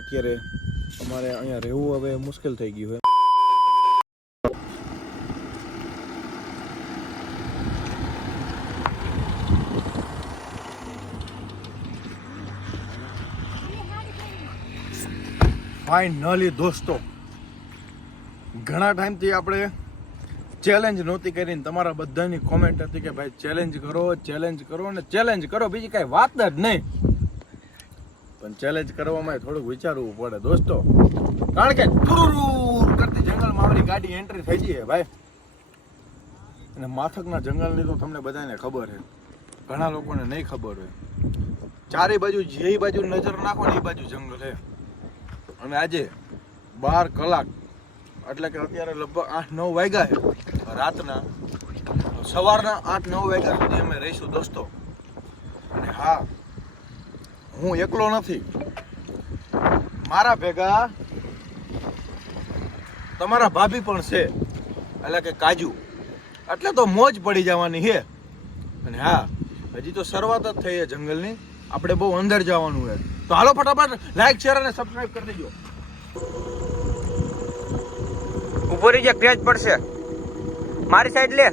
અત્યારે અમારે અહીંયા રહેવું હવે મુશ્કેલ થઈ ગયું છે ફાઇનલી દોસ્તો, ઘણા ટાઈમથી આપણે ચેલેન્જ નહોતી કરીને તમારા બધાની કોમેન્ટ હતી કે ભાઈ ચેલેન્જ કરો ચેલેન્જ કરો અને ચેલેન્જ કરો, બીજી કાંઈ વાત જ નહીં. પણ ચેલેન્જ કરવામાં થોડુંક વિચારવું પડે. દોસ્તો, કારણ કે ટુરુરુર કરતી જંગલમાં આપણી ગાડી એન્ટ્રી થઈ જઈએ ભાઈ. અને માથકના જંગલની તો તમને બધાને ખબર છે. ઘણા લોકોને નહીં ખબર હોય. ચારે બાજુ, જે બાજુ નજર નાખો ને એ બાજુ જંગલ છે. અને આજે બાર કલાક, એટલે કે અત્યારે લગભગ આઠ, નવ વાગ્યા છે. રાતના સવારના આઠ, નવ વાગ્યા સુધી અમે રહીશું, દોસ્તો. અને હા હું એકલો નથી. મારા ભેગા તમારા ભાભી પણ છે. એટલે કે કાજુ. એટલે તો મોજ પડી જવાની છે અને હા, હજી તો શરૂઆત જ થઈ છે જંગલની. આપણે બહુ અંદર જવાનું છે તો હાલો ફટાફટ લાઈક શેર અને સબસ્ક્રાઇબ કરી દેજો. ઉપરી જા, ક્રેચ પડશે. મારી સાઈડ લે.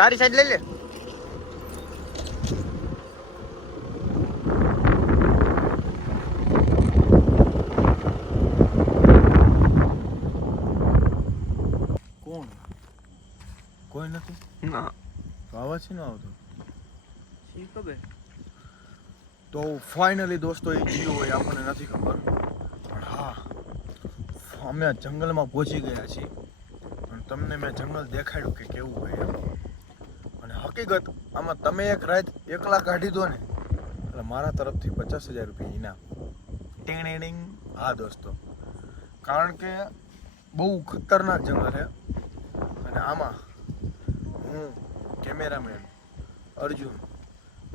તારી સાઈડ લઈ લે. કોણ? કોઈ નથી? ના. છે ને આવતો? તો ફાઇનલી દોસ્તો એ જીઓ હોય આપણને નથી ખબર. પણ હા અમે જંગલમાં પહોંચી ગયા છીએ. પણ તમને મેં જંગલ દેખાડ્યું કે કેવું હોય હકીકત આમાં તમે એક રાત એકલા કાઢી દો ને એટલે મારા તરફથી પચાસ હજાર રૂપિયા ઇનામ. ટીંગ હા દોસ્તો. કારણ કે બહુ ખતરનાક જંગલ છે. અને આમાં હું કેમેરામેન અર્જુન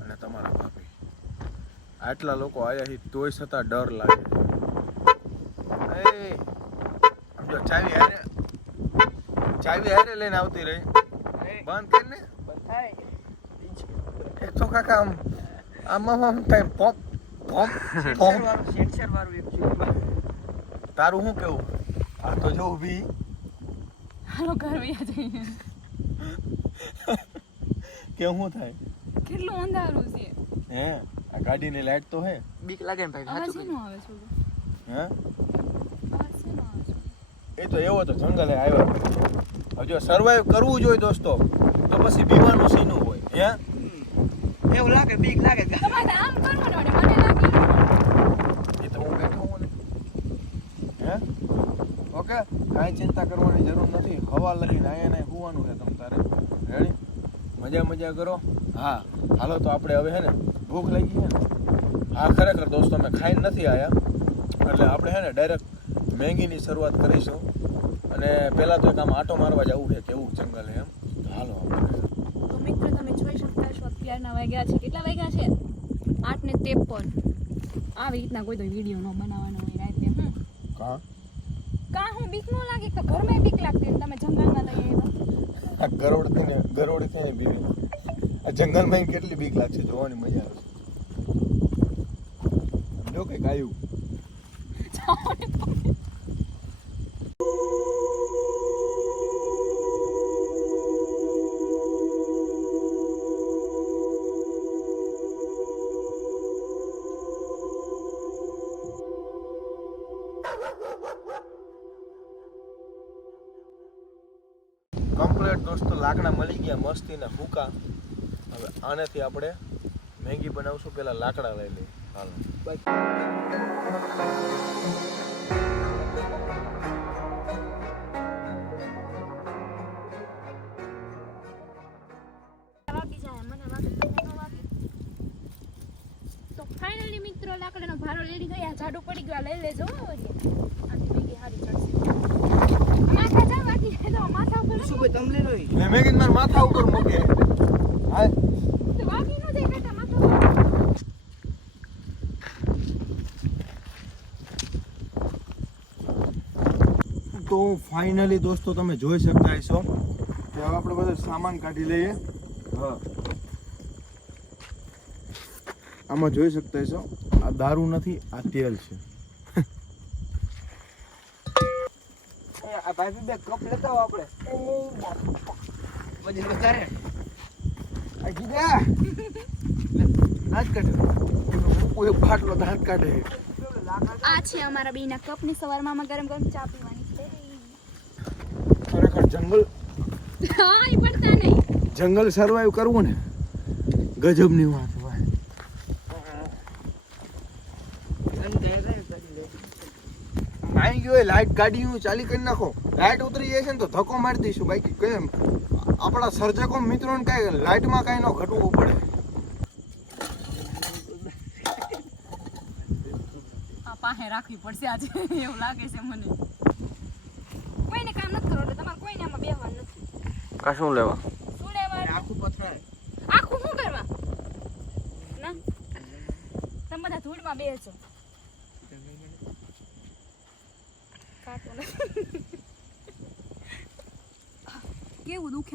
અને તમારા ભાભી. આટલા લોકો આવ્યા છે તોય છતાં ડર લાગે. એ ચાવી હારે ચાવી હારે લઈને આવતી રહી. બંધ કરીને એક તો કાકા આમ આમાં આમ થાય પોપ પોપ પોપ તારું શું કેવું? આ તો જો ઊભી. હાલો કરવી જઈએ કે શું થાય? કેટલું અંધારું છે. હે? આ ગાડીની લાઈટ તો હે. બીક લાગે ને ભાઈ હાચું સાચું શેનો આવે છે હે? એ તો એવો તો જંગલે આવ્યો. જો સર્વાઈવ કરવું જોઈએ દોસ્તો તો પછી બીવાનું સીનું હોય હે? એવું લાગે બીક લાગે. તમારે આમ કરવાનું મને લાગે એ તો હું બેઠો હું હે? ઓકે? કાંઈ ચિંતા કરવાની જરૂર નથી. હવા લગીને અહીંયા ને હોવાનું છે તમ તારે. રેડી મજા મજા કરો? હા. હાલો તો આપણે હવે હે ને ભૂખ લાગી છે ને. હા ખરેખર દોસ્તો અમે ખાઈને નથી આવ્યા એટલે આપણે હે ને ડાયરેક્ટ મેંગીની શરૂઆત કરીશું. અને પહેલાં તો એક આમ આટો મારવા જવું છે કેવું જંગલ એમ. હાલો તો મિત્રો તમે જોઈ શકતા છો અત્યારના વાગ્યા છે કેટલા વાગ્યા છે? આઠ ને ત્રેપન. આવી રીતના કોઈ તો વીડિયો ન બનાવવાનો હોય રાતે હમ. કાં? કા હું બીક ન લાગે તો ઘરમાં બીક લાગતી ને તમે જંગલમાં લઈ આવ્યા આ ગરોડથી ને ગરોડીથી ને બીક આ જંગલમાં કેટલી બીક લાગશે જોવાની મજા આવે. જો કંઈક આવ્યું કમ્પ્લેટ દોસ્તો, લાકડા મળી ગયા મસ્તીના ભૂકા હવે આનેથી આપણે મેગી બનાવશું પહેલાં લાકડા લઈ લઈએ. હાલો. ફાઇનલી મિત્રો, લાકડાનો ભારો લેડી ગયા જાડુ પડી ગયા લઈ લેજો. હો વળી. આથી મેગી હારી ચડશે માથા ઉપર મૂકે હા તો ફાઇનલી દોસ્તો તમે જોઈ શકતા હશો કે હવે આપણે બધો સામાન કાઢી લઈએ. આમાં જોઈ શકતા હશો, આ દારૂ નથી, આ તેલ છે. ભાઈ બે કપ લેતા આવો આપણે. મજા વધારે. કીધા? નાચ કાઢે. કોઈ બાટલો દાંત કાઢે. આ છે અમારા બેના કપની સવારમાં ગરમ ગરમ ચા પીવાની છે. ખરેખર જંગલ હા એ પડતા નહીં. જંગલ સર્વાઈવ કરવું ને ગજબની વાત ભાઈ માઈ ગયો લાઈટ ગાડી ચાલી કરી નાખો. લાઈટ ઉતરી જાય છે ને તો ધક્કો મારી દઈશું બાકી કેમ આપણા સર્જકો મિત્રોને કાંઈ લાઈટમાં કાંઈ ન ઘટવું પડે. આ પાસે રાખવી પડશે આજે. એવું લાગે છે મને. કોઈને કામ નથી કરવું એટલે તમારે કોઈને આમાં બેહવાનું નથી. આ શું લેવા? શું લેવા? આખું પથરાય. આખું શું કરવા? ના. તમે બધા ધૂળમાં બેસો કાંટો નથી.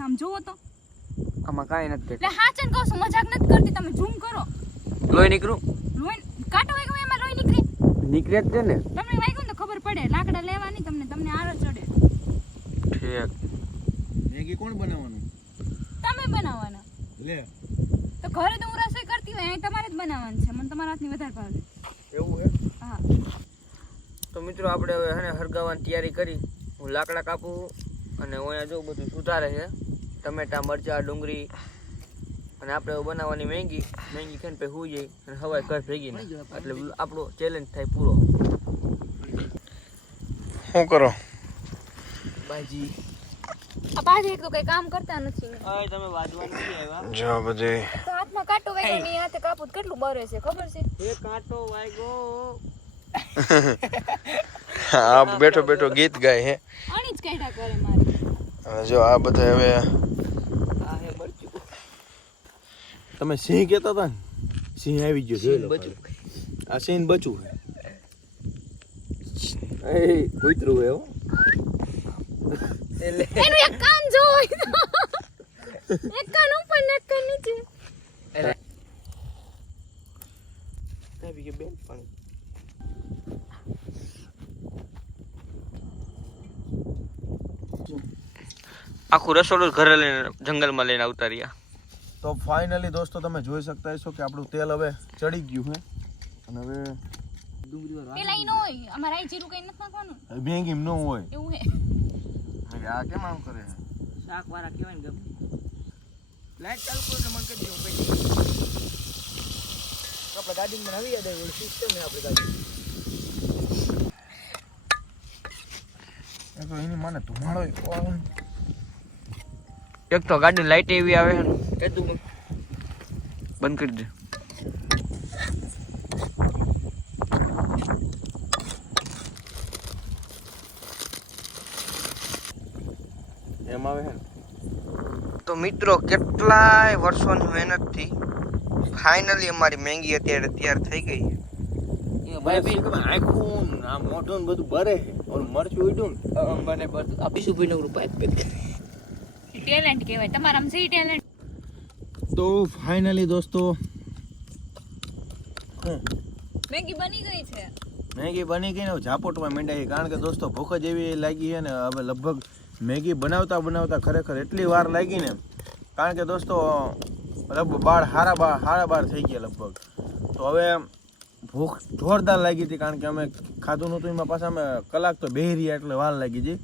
કેવું આમ જોવો તો. આમાં કાંઈ નથી એટલે હાચન કહું છું મજાક નથી કરતી તમે ઝૂમ કરો. લોહી નીકળું? લોહી કાટો વાગ્યો એમાં લોહી નીકળે? નીકળે જ છે ને. તમને વાગ્યું ને તો ખબર પડે લાકડા લેવાની તમને તમને આરો ચડે. ઠીક. મેગી કોણ બનાવવાનું? તમે બનાવવાના. લે. તો ઘરે તો હું રસોઈ કરતી હોય અહીં તમારે જ બનાવવાનું છે. મને તમારા હાથની વધારે ભાવે. એવું હે? હા. તો મિત્રો આપણે હવે હરગાવાની તૈયારી કરી. હું લાકડા કાપું અને હું અહીંયા જો બધું સુધારે છે. ટમેટા મરચાં ડુંગળી. અને આપણે બનાવવાની મેંગી. મેંગી ખાઈને પછી હોઈ જઈ અને હવાય ઘર ભેગી ને. એટલે આપણો ચેલેન્જ થાય પૂરો. શું કરો? બાજી. આ પાછે એક તો કઈ કામ કરતા નથી. હવે તમે વાજવાનું નથી આવ્યા. જો બધે હાથમાં કાંટો વાગ્યો ને હાથે કાપું કેટલું બરે છે ખબર છે? એ કાંટો વાગ્યો. આ બેઠો બેઠો ગીત ગાય હે. આની જ કરે મારી. જો આ બધા હવે આ હે મરચું તમે સિંહ કહેતા હતા ને સિંહ આવી ગયો. જોઈ લો આ સિંહ બચું છે. એ કૂતરું એવો એટલે એનું એક કાન જો એક કાન ઉપર ને એક કાન નીચે. આવી ગયું બેન પણ. આખું રસોડું ઘરે લઈને જંગલમાં લઈને આવતા રહ્યા. તો ફાઇનલી દોસ્તો તમે જોઈ શકતા હશો કે આપણું તેલ હવે ચડી ગયું છે અને હવે ઈ નો હોય. અમારે અહીં જીરું કઈ નથી નાખવાનું. મેંગી ન હોય. એવું હે. આ કેમ આમ કરે છે? શાક વાળા કહેવાય ને ગમે. લાઈટ ચાલુ કરો મને કહી કઈ આપણે ગાડીમાં નવી યાદ આવી સિસ્ટમ ને આપણી ગાડી? એ તો એની મને ધુમાડો? એક તો ગાડી લાઈટ એવી આવે છે એ બંધ કરી દે. એમ આવે છે તો મિત્રો કેટલાય વર્ષોની મહેનતથી ફાઇનલી અમારી મેંગી અત્યારે તૈયાર થઈ ગઈ ભાઈ આખું આ મોઢું ને બધું ભરે છે. મરચું ઉડ્યું ને. મને આ બીજું ભાઈ નવરું પાઇપ ટેલેન્ટ કહેવાય. તમારા આમ સી ટેલેન્ટ તો ફાઇનલી દોસ્તો મેગી બની ગઈ છે. મેગી બની ગઈ ને ઝાપોટમાં માંડાઈ કારણ કે દોસ્તો ભૂખ જ એવી લાગી છે ને હવે લગભગ મેગી બનાવતા બનાવતા ખરેખર એટલી વાર લાગી ને કારણ કે દોસ્તો લગભગ બાર હારા બાર હારા બાર થઈ ગયા લગભગ. તો હવે ભૂખ જોરદાર લાગી હતી કારણ કે અમે ખાધું નહોતું એમાં પાછા અમે કલાક તો બેહી રહ્યા એટલે વાર લાગી હતી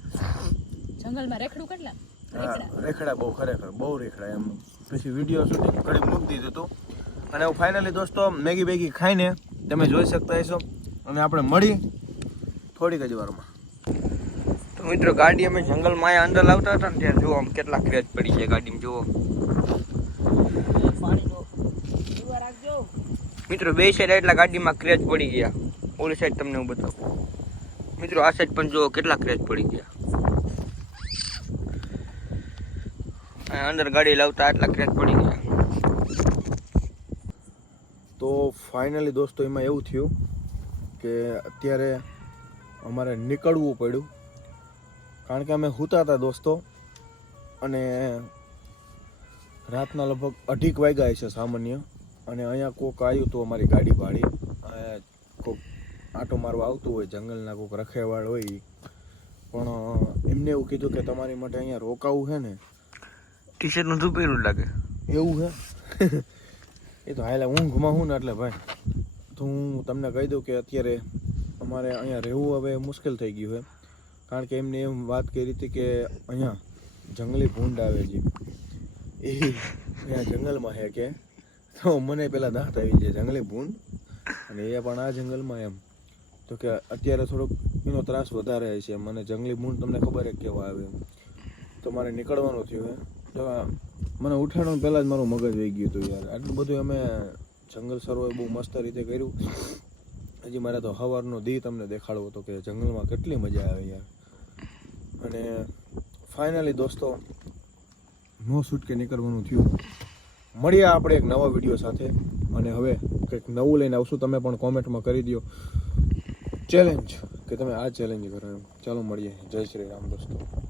જંગલમાં રેખડું કેટલા? રેખડા. બહુ ખરેખર બહુ રેખડા એમ. પછી વીડિયો શૂટિંગ કરી મૂકી દીધું હતું અને હું ફાઇનલી દોસ્તો મેગી બેગી ખાઈને તમે જોઈ શકતા હશો. અને આપણે મળી થોડીક જ વારમાં. તો મિત્રો ગાડી અમે જંગલમાં અહીંયા અંદર લાવતા હતા ને ત્યાં જુઓ આમ કેટલા ક્રેચ પડી છે ગાડીમાં જુઓ. મિત્રો બે સાઈડ એટલા ગાડીમાં ક્રેચ પડી ગયા. ઓલી સાઈડ તમને હું બતાવું. મિત્રો આ સાઈડ પણ જુઓ કેટલા ક્રેચ પડી ગયા અહીંયા અંદર ગાડી લાવતા આટલા ક્રેક પડી ગયા. તો ફાઇનલી દોસ્તો, એમાં એવું થયું કે અત્યારે અમારે નીકળવું પડ્યું. કારણ કે અમે સૂતા હતા દોસ્તો અને રાતના લગભગ અઢીક વાગ્યા છે સામાન્ય. અને અહીંયા કોક આવ્યું હતું અમારી ગાડી ભાડી. કોક આંટો મારવા આવતું હોય, જંગલના કોક રખેવાળ હોય. પણ એમને એવું કીધું કે તમારી માટે અહીંયા રોકાવું છે ને ટી શર્ટનું શું પહેર્યું લાગે? એવું છે? એ તો હાલે ઊંઘમાં હું ને એટલે ભાઈ. તો હું તમને કહી દઉં કે અત્યારે અમારે અહીંયા રહેવું હવે મુશ્કેલ થઈ ગયું છે. કારણ કે એમને એમ વાત કરી હતી કે અહીંયા જંગલી ભૂંડ આવે છે. એ અહીંયા જંગલમાં છે કે. તો મને પહેલાં દાંત આવી જાય જંગલી ભૂંડ. અને એ પણ આ જંગલમાં એમ. તો કે અત્યારે થોડોક એનો ત્રાસ વધારે છે. મને જંગલી ભૂંડ તમને ખબર જ કેવા આવે તો મારે નીકળવાનું થયું હે મને ઉઠાડવાનું પહેલાં જ મારું મગજ વહી ગયું હતું યાર. આટલું બધું અમે જંગલ સર્વે બહુ મસ્ત રીતે કર્યું. હજી મારે તો સવારનો દી તમને દેખાડવો હતો કે જંગલમાં કેટલી મજા આવે યાર. અને ફાઇનલી દોસ્તો, નો છૂટકે નીકળવાનું થયું. મળ્યા આપણે એક નવા વીડિયો સાથે. અને હવે કંઈક નવું લઈને આવશું. તમે પણ કોમેન્ટમાં કરી દો ચેલેન્જ કે તમે આ ચેલેન્જ કરો એમ. ચાલો મળીએ. જય શ્રી રામ દોસ્તો.